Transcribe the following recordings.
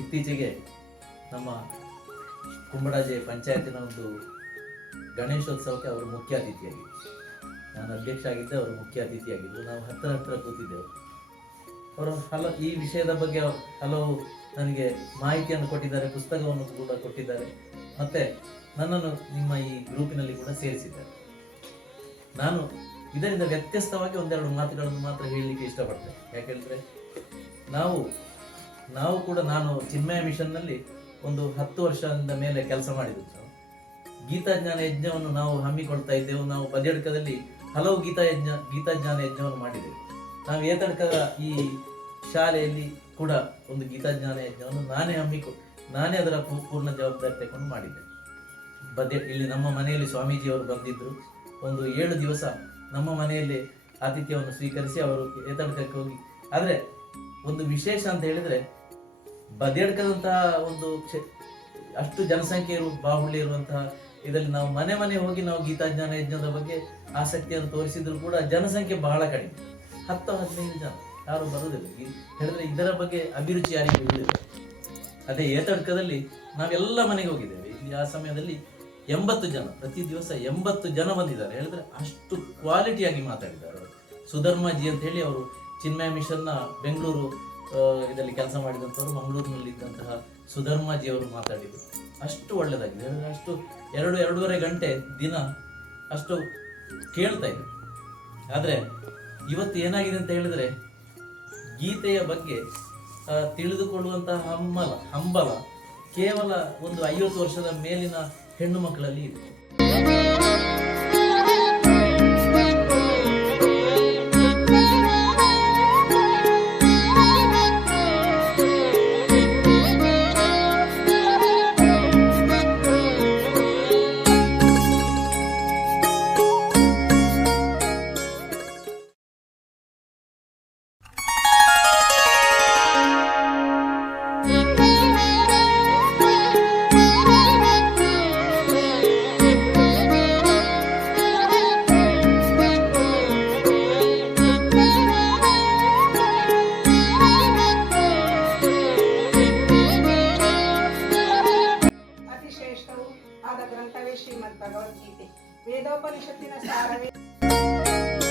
ಇತ್ತೀಚೆಗೆ ನಮ್ಮ ಕುಂಬಡಾಜೆ ಪಂಚಾಯತಿನ ಒಂದು ಗಣೇಶೋತ್ಸವಕ್ಕೆ ಅವರು ಮುಖ್ಯ ಅತಿಥಿಯಾಗಿ ನಾನು ಅಧ್ಯಕ್ಷ ಆಗಿದ್ದೆ, ಅವರು ಮುಖ್ಯ ಅತಿಥಿಯಾಗಿದ್ದರು ನಾವು ಹತ್ತಿರ ಹತ್ತಿರ ಕೂತಿದ್ದೆವು. ಅವರು ಹಲೋ, ಈ ವಿಷಯದ ಬಗ್ಗೆ ಹಲವು ನನಗೆ ಮಾಹಿತಿಯನ್ನು ಕೊಟ್ಟಿದ್ದಾರೆ, ಪುಸ್ತಕವನ್ನು ಕೂಡ ಕೊಟ್ಟಿದ್ದಾರೆ. ಮತ್ತೆ ನನ್ನನ್ನು ನಿಮ್ಮ ಈ ಗ್ರೂಪಿನಲ್ಲಿ ಕೂಡ ಸೇರಿಸಿದ್ದಾರೆ. ನಾನು ಇದರಿಂದ ವ್ಯತ್ಯಸ್ತವಾಗಿ ಒಂದೆರಡು ಮಾತುಗಳನ್ನು ಮಾತ್ರ ಹೇಳಲಿಕ್ಕೆ ಇಷ್ಟಪಡ್ತೇನೆ. ಯಾಕೆಂದ್ರೆ ನಾವು ನಾವು ಕೂಡ ನಾನು ಚಿನ್ಮಯ ಮಿಷನ್ನಲ್ಲಿ ಒಂದು ಹತ್ತು ವರ್ಷದಿಂದ ಮೇಲೆ ಕೆಲಸ ಮಾಡಿದ್ದು. ಗೀತಾಜ್ಞಾನ ಯಜ್ಞವನ್ನು ನಾವು ಹಮ್ಮಿಕೊಳ್ತಾ ಇದ್ದೆವು. ನಾವು ಪದ್ಯಡ್ಕದಲ್ಲಿ ಹಲವು ಗೀತಾ ಯಜ್ಞ ಗೀತಾಜ್ಞಾನ ಯಜ್ಞವನ್ನು ಮಾಡಿದೆವು. ನಾವು ಏತಡ್ಕದ ಈ ಶಾಲೆಯಲ್ಲಿ ಕೂಡ ಒಂದು ಗೀತಾಜ್ಞಾನ ಯಜ್ಞವನ್ನು ನಾನೇ ಹಮ್ಮಿಕೊ, ನಾನೇ ಅದರ ಪೂರ್ಣ ಜವಾಬ್ದಾರಿ ತಗೊಂಡು ಮಾಡಿದ್ದೆ ಬದ್ಯ ಇಲ್ಲಿ ನಮ್ಮ ಮನೆಯಲ್ಲಿ ಸ್ವಾಮೀಜಿಯವರು ಬಂದಿದ್ದರು ಒಂದು ಏಳು ದಿವಸ ನಮ್ಮ ಮನೆಯಲ್ಲಿ ಆತಿಥ್ಯವನ್ನು ಸ್ವೀಕರಿಸಿ ಅವರು ಏತಡ್ಕಕ್ಕೆ ಹೋಗಿ. ಆದರೆ ಒಂದು ವಿಶೇಷ ಅಂತ ಹೇಳಿದ್ರೆ ಬದಿಯಡ್ಕದಂತಹ ಒಂದು ಅಷ್ಟು ಜನಸಂಖ್ಯೆ ಇರುವ, ಬಾಹುಳ್ಯ ಇರುವಂತಹ ಇದರಲ್ಲಿ ನಾವು ಮನೆ ಮನೆ ಹೋಗಿ ನಾವು ಗೀತಾಜ್ಞಾನ ಯಜ್ಞದ ಬಗ್ಗೆ ಆಸಕ್ತಿಯನ್ನು ತೋರಿಸಿದ್ರು ಕೂಡ ಜನಸಂಖ್ಯೆ ಬಹಳ ಕಡಿಮೆ. ಹತ್ತು ಹದಿನೈದು ಜನ. ಯಾರು ಬರುವುದಿಲ್ಲ. ಈ ಹೇಳಿದ್ರೆ ಇದರ ಬಗ್ಗೆ ಅಭಿರುಚಿ ಯಾರಿಗೆ ಇರಲಿಲ್ಲ ಅದೇ ಏತಡ್ಕದಲ್ಲಿ ನಾವೆಲ್ಲ ಮನೆಗೆ ಹೋಗಿದ್ದೇವೆ. ಇಲ್ಲಿ ಆ ಸಮಯದಲ್ಲಿ ಎಂಬತ್ತು ಜನ, ಪ್ರತಿ ದಿವಸ ಎಂಬತ್ತು ಜನ ಬಂದಿದ್ದಾರೆ. ಹೇಳಿದ್ರೆ ಅಷ್ಟು ಕ್ವಾಲಿಟಿಯಾಗಿ ಮಾತಾಡಿದ್ದಾರೆ ಸುಧರ್ಮಾಜಿ ಅಂತ ಹೇಳಿ ಅವರು ಚಿನ್ಮಯ ಮಿಷನ್ನ ಬೆಂಗಳೂರು ಇದರಲ್ಲಿ ಕೆಲಸ ಮಾಡಿದಂಥವ್ರು ಮಂಗಳೂರಿನಲ್ಲಿ ಇದ್ದಂತಹ ಸುಧರ್ಮಾಜಿ ಅವರು ಮಾತಾಡಿದರು. ಅಷ್ಟು ಒಳ್ಳೆಯದಾಗಿದೆ ಅಷ್ಟು ಎರಡು, ಎರಡೂವರೆ ಗಂಟೆ ದಿನ ಅಷ್ಟು ಕೇಳ್ತಾ ಇದೆ ಆದರೆ ಇವತ್ತು ಏನಾಗಿದೆ ಅಂತ ಹೇಳಿದ್ರೆ ಗೀತೆಯ ಬಗ್ಗೆ ತಿಳಿದುಕೊಳ್ಳುವಂತಹ ಹಂಬಲ ಹಂಬಲ ಕೇವಲ ಒಂದು ಐವತ್ತು ವರ್ಷದ ಮೇಲಿನ ಹೆಣ್ಣು ಮಕ್ಕಳಲ್ಲಿ ಇದೆ. Magpagaw, Chite. Kaya daw pa rin siya pinasara.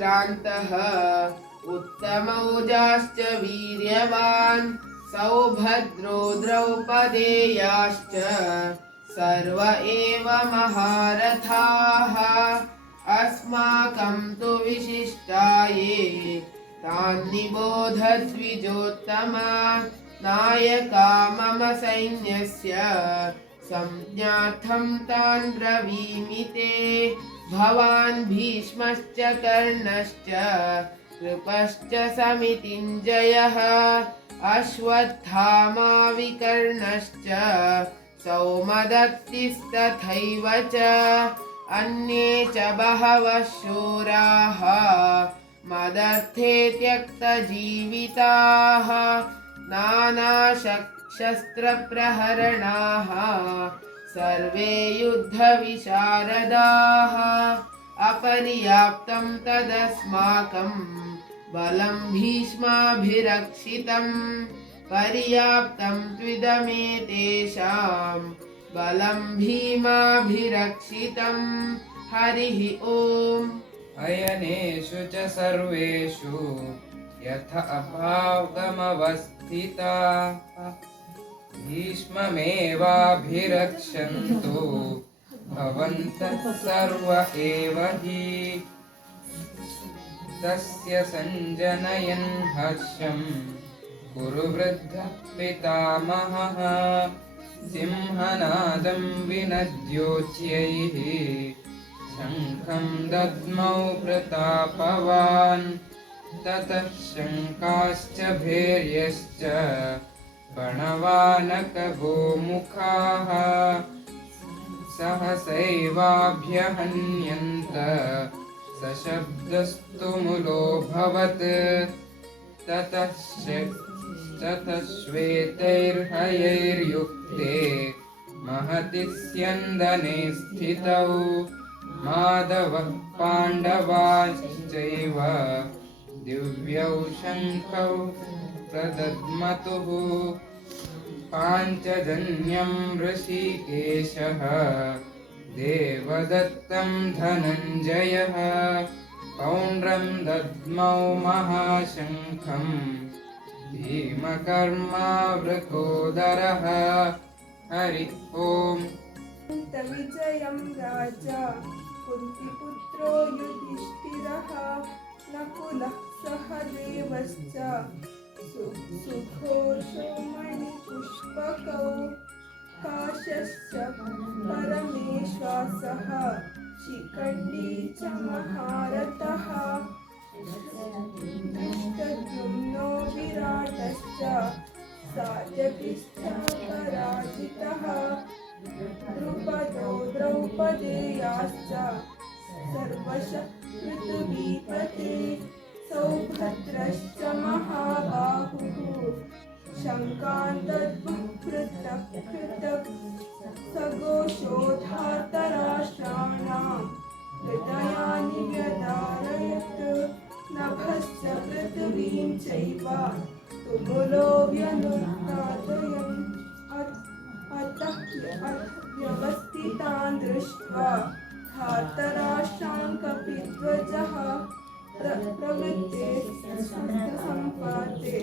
ओम् विक्रान्तः। उत्तमौजाश्च वीर्यवान्, सौभद्रो द्रौपदेयाश्च। सर्व एव महारथाः। अस्माकं तु विशिष्टाये तान् निबोधद्विजोत्तमा नायका मम सैन्यस्य, संज्ञार्थं तान् ब्रवीमि ते। भवान् भीष्मश्च कर्णश्च कृपश्च समितिञ्जयः अश्वत्थामा विकर्णश्च सौमदत्तिस्तथैव च अन्ये च बहवः शूराः मदर्थे त्यक्तजीविताः नानाशस्त्रप्रहरणाः सर्वे युद्धविशारदाः अपर्याप्तं तदस्माकं बलं भीष्माभिरक्षितं पर्याप्तं त्विदमेतेषां बलं भीमाभिरक्षितं। हरिः ओम्। अयनेषु च सर्वेषु यथ अभावगमवस्थिता भीष्ममेवाभिरक्षन्तु। भवन्तः सर्व एव हि। तस्य सञ्जनयन् हर्षम्। कुरु वृद्धः पितामहः। सिंहनादं विनद्योच्यैः। शङ्खं दद्मौ प्रतापवान्। ततः शङ्काश्च भैर्यश्च। गणवानक गोमुखाः सहसैवाभ्यहन्यन्त सशब्दस्तु मुलोऽभवत् ततः श्वेतैर्हयैर्युक्ते महति स्यन्दने स्थितौ। माधवः पाण्डवाश्चैव दिव्यौ शङ्कौ प्रदद्मतुः। पाञ्चजन्यं ऋषिकेशः। देवदत्तं धनञ्जयः। पौण्ड्रं दद्मौ महाशङ्खम् भीमकर्मावृकोदरः। हरि ओम्। विजयं राजा। कुन्तिपुत्रो युधिष्ठिरः। नकुलः सहदेवश्च सु- सुघोषो मणिपुष्पकौ काशश्च परमेश्वासः शिखण्डी च महारथः। दृष्टद्युम्नो विराटश्च सात्यकिश्च पराजितः। द्रुपदो द्रौपदेयाश्च सर्वश पृथ्वीपते सौभद्रश्च महाबाहुः शङ्कान्तद्वः पृथक् पृथक् सघोषोधातराष्ट्राणां हृदयानि व्यदारयत् नभश्च पृथिवीं चैव तुमुलो व्यनुत्पादयन् अतः व्यवस्थितान् दृष्ट्वा धातराष्ट्रान् कपिध्वजः प्रवृत्ते शस्त्रसम्पाते